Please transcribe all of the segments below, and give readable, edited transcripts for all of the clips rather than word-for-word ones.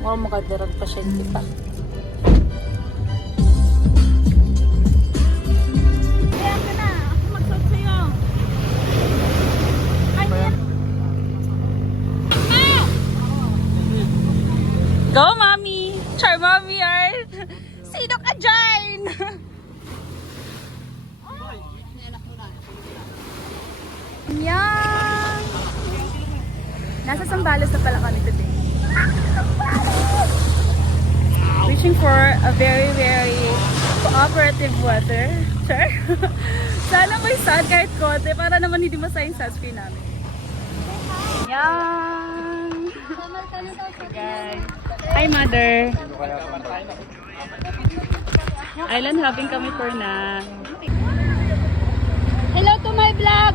Mukhang makadarag pasyente pa. Go, Mommy! Char, Mommy, art! Sino ka dyan? Yan! Nasa Sambales na pala kami today. Wishing for a very, very cooperative weather. Sure? Sana may sun kahit konti para naman hindi masayang sunscreen namin. Yan! Guys. Hi, Mother! Island hopping kami for na. Hello to my vlog!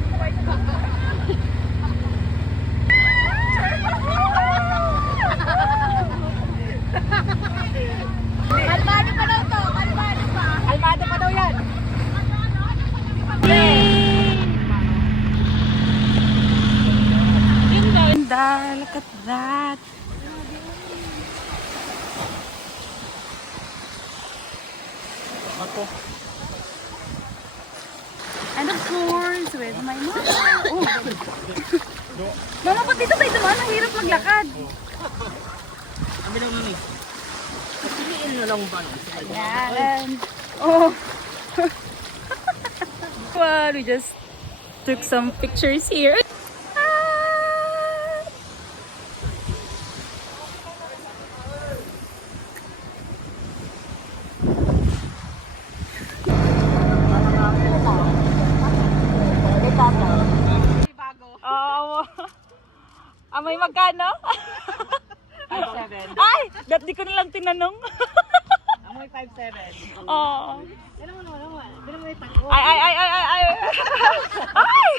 Kalmado pa daw to! Kalmado pa! Kalmado pa daw yan! Yay! Ganda! Look at that! And of course, with my mom. Oh. Mama, pati dito tayo dumaan. Ang hirap maglakad. Ang bilang mami. Piliin na lang ba? Ayan. Oh. Well, we just took some pictures here. May magkano? 5'7". Ay! Dat di ko nalang tinanong. Amoy 5'7". Oo. Ano mo? Ano mo itako? Ay! Ay!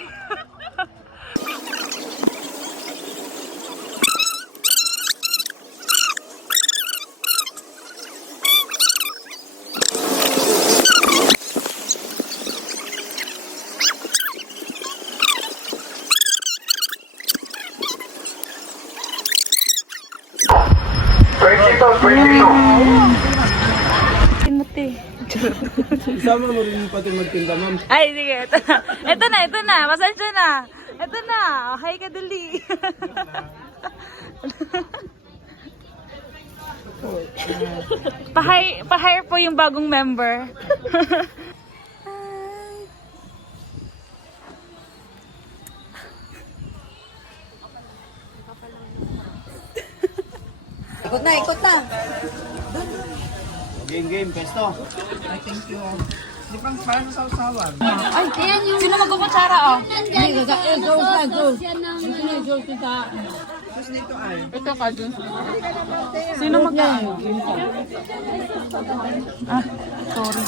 Timothy. Isama mo rin pati magtinda, ma'am. Ay, sige. Ito na. Pasensya na. Ito na. Hi ka dali. Pa-hire po yung bagong member. Ikot na! Game, pesto. Ay, thank you. Di pang parang sa usawan. Ay, sino magkukutsara, oh? Hindi, Jules. Kita. Tapos dito ay. Ito ka, Jun. Sino magkaano? Ah, sorry.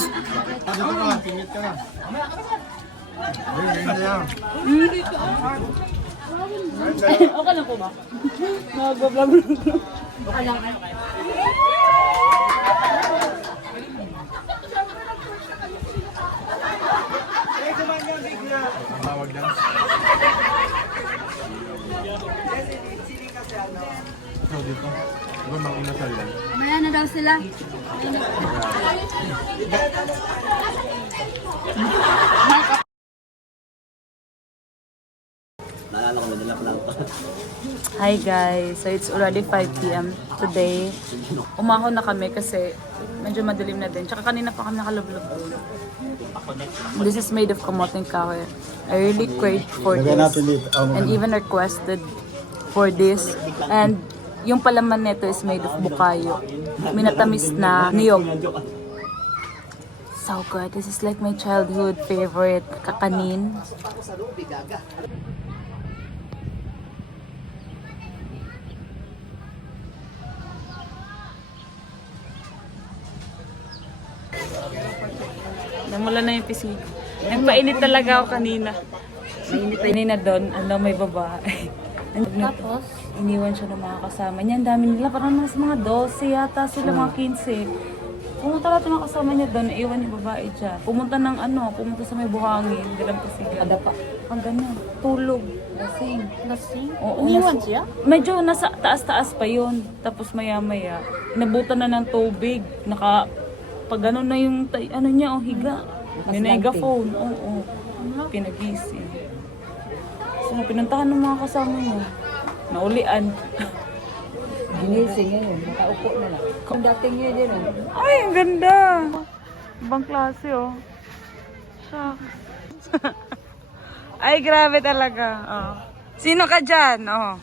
Dito ka, tingit ka na. Game na yan. Okay lang po ba? Nag-vlog. Okay lang. Tawag lang. So, dito. Diba mga inasal lang? Maya na daw sila. Hi guys, so it's already 5 p.m. today. Umahon na kami kasi medyo madilim na din. Tsaka kanina pa kami nakalublob doon. This is made of kamoting kahoy. I really craved for this and even requested for this. And yung palaman nito is made of bukayo. Minatamis na niyog. So good. This is like my childhood favorite kakanin. Namula na yung pisig. Nagpainit talaga ako kanina. Mainit kanina doon, may babae. Tapos, iniwan siya ng mga kasama niya. Ang dami nila, parang mga 12 yata sila, mga 15. Pumunta natin ang kasama niya doon, iwan yung babae dyan. Pumunta ng pumunta sa may buhangin, dilam kasi Ada pa. ang ganyan, tulog, lasing. Lasing? Oo, Umiwan nas- siya? Medyo nasa taas-taas pa yun. Tapos maya-maya, inabutan na ng tubig. Pag ano na yung, niya, higa. May megaphone, oo. Pinagising. So, pinuntahan ng mga kasama niya. Naulian. Ginising ngayon. Nakaupo na lang. Kung dating niya din. Ay, ang ganda! Ibang klase, oh. Shucks. Ay, grabe talaga. Oh. Sino ka dyan? Oh.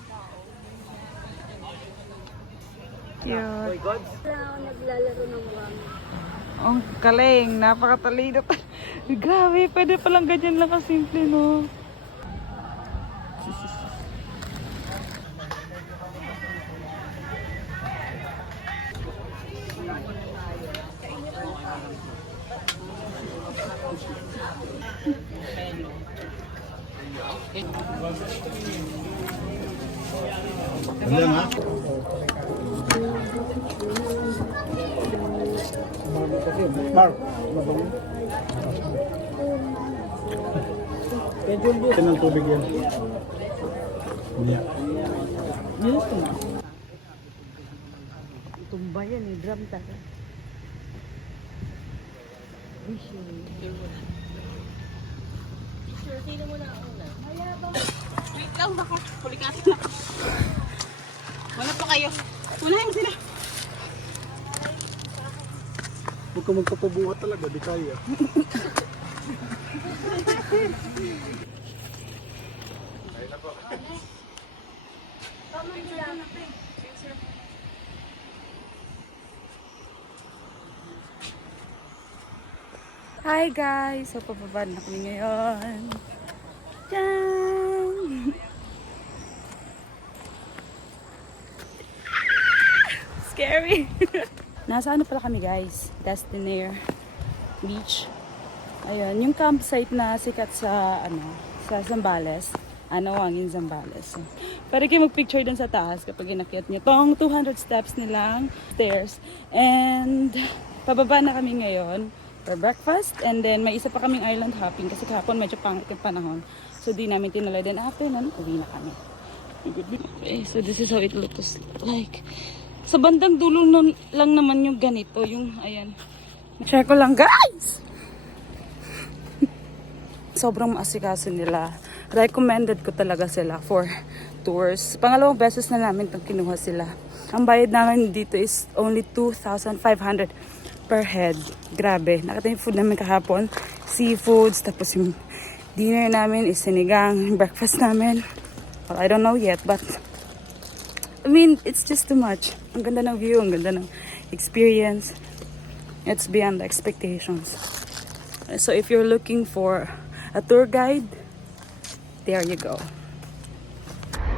Cute. Naglalaro ng buwan. Ang galing. Napakatalino. Grabe, pwede palang ganyan lang kasimple, no? Ayan ha. Mark. Ito ng tubig yan. Yeah. Tumba yan eh. Drum talaga. Wait lang, baka kulikasin lang. Wala pa kayo. Unahin sila. Huwag ka magpapabuhat talaga, di kaya. Hi guys! So, pababa na kami ngayon. Tiyang! Scary! Nasa ano pala kami guys? Destinaire Beach. Ayun, yung campsite na sikat sa, sa Zambales. Wangin Zambales. So, pwede kayo mag-picture dun sa taas kapag inakyat niyo tong 200 steps nilang stairs. And, pababa na kami ngayon for breakfast. And then, may isa pa kaming island hopping kasi kahapon medyo pangit yung panahon. So, di namin tinalay. Then, after nun, uwi na kami. Okay, so this is how it looks like. Sa bandang dulo lang naman yung ganito. Yung, ayan. Check ko lang, guys! Sobrang maasikaso nila. Recommended ko talaga sila for tours. Pangalawang beses na namin itong kinuha sila. Ang bayad namin dito is only 2,500 per head. Grabe. Nakita yung food namin kahapon. Seafoods. Tapos yung dinner namin is sinigang. Breakfast namin. Well, I don't know yet. But, I mean, it's just too much. Ang ganda ng view. Ang ganda ng experience. It's beyond the expectations. So, if you're looking for a tour guide, there you go.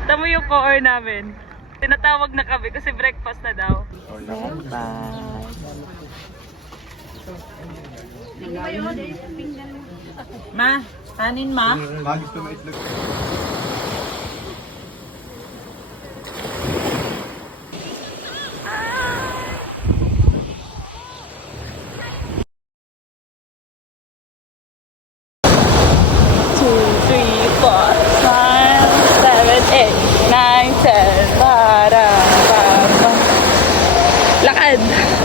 Tama yung core namin. Tinatawag na kami kasi breakfast na daw. Bye! Ma, kanin ma? Magis na maitlog. Lakad!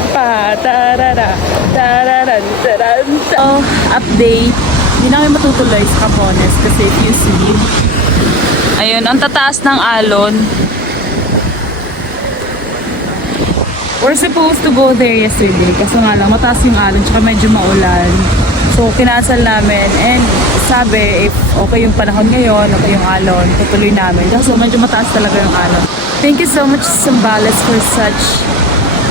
Pa-tarara! Tararan! Taran! So, update. Hindi na kami matutuloy sa Capones kasi if you see, ayun, ang tataas ng alon. We're supposed to go there yesterday kasi nga lang mataas yung alon tsaka medyo maulan. So, kinansel namin and sabi, if okay yung panahon ngayon, okay yung alon, tutuloy namin. Kasi medyo mataas talaga yung alon. Thank you so much Zambales for such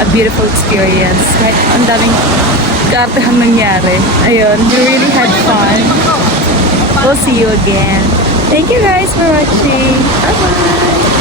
a beautiful experience. Kahit ang daming kaartehang nangyari. Ayun, we really had fun. We'll see you again. Thank you guys for watching. Bye-bye!